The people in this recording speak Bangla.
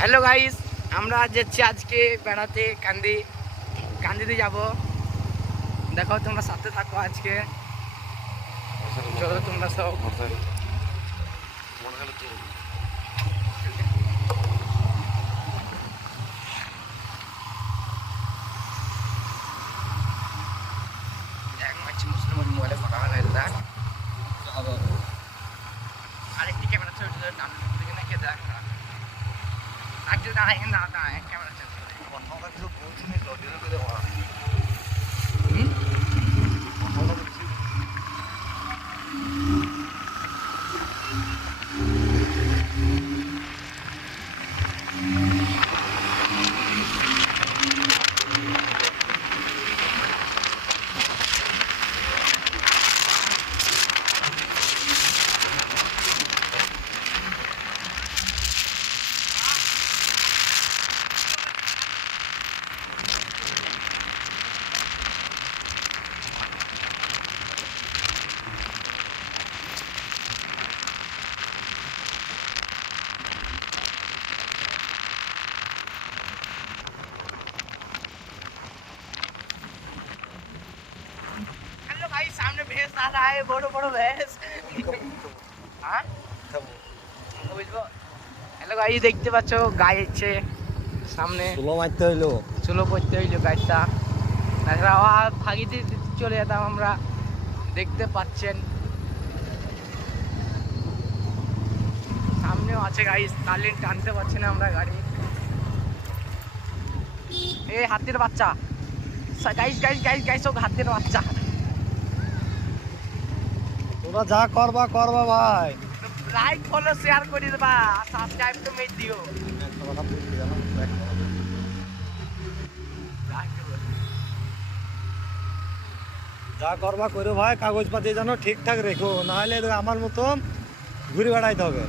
হ্যালো গাইস, আমরা যাচ্ছি আজকে বেড়াতে কান্দিতে যাব। দেখো তোমরা সাথে থাকো আজকে। চলো তোমরা সব। মুসলমান মোবাইলে ফটো বানাইলা আরেকটি ক্যামেরা চলছে নাকি দেখ না আজকে দাঁড়ায় না ক্যামেরা চলছে भाई सामने भैंस आ रहा है, बड़ो बड़ो भैंस। हाँ বুঝবো। হ্যালো গাইস, দেখতে পাচ্ছ গাই হচ্ছে সামনে চুলো মারতে হইলো, চুলো করতে হইলো গাইটা। তাছাড়া ভাগিতে চলে যেতাম আমরা, দেখতে পাচ্ছেন সামনেও আছে গাইস। তাহলে টানতে পারছি না আমরা গাড়ি। এই হাতির বাচ্চা গাইস গাইস গাইস গাইস, ও হাতির বাচ্চা। তোরা যা করবা করবা ভাই। লাইক ফলো শেয়ার করে দেবা, সাবস্ক্রাইব তো মেরে দিও। যা করবা করো ভাই, কাগজপাতি যেন ঠিকঠাক রেখো, নাহলে আমার মতো ঘুরে বেড়াইতে হবে।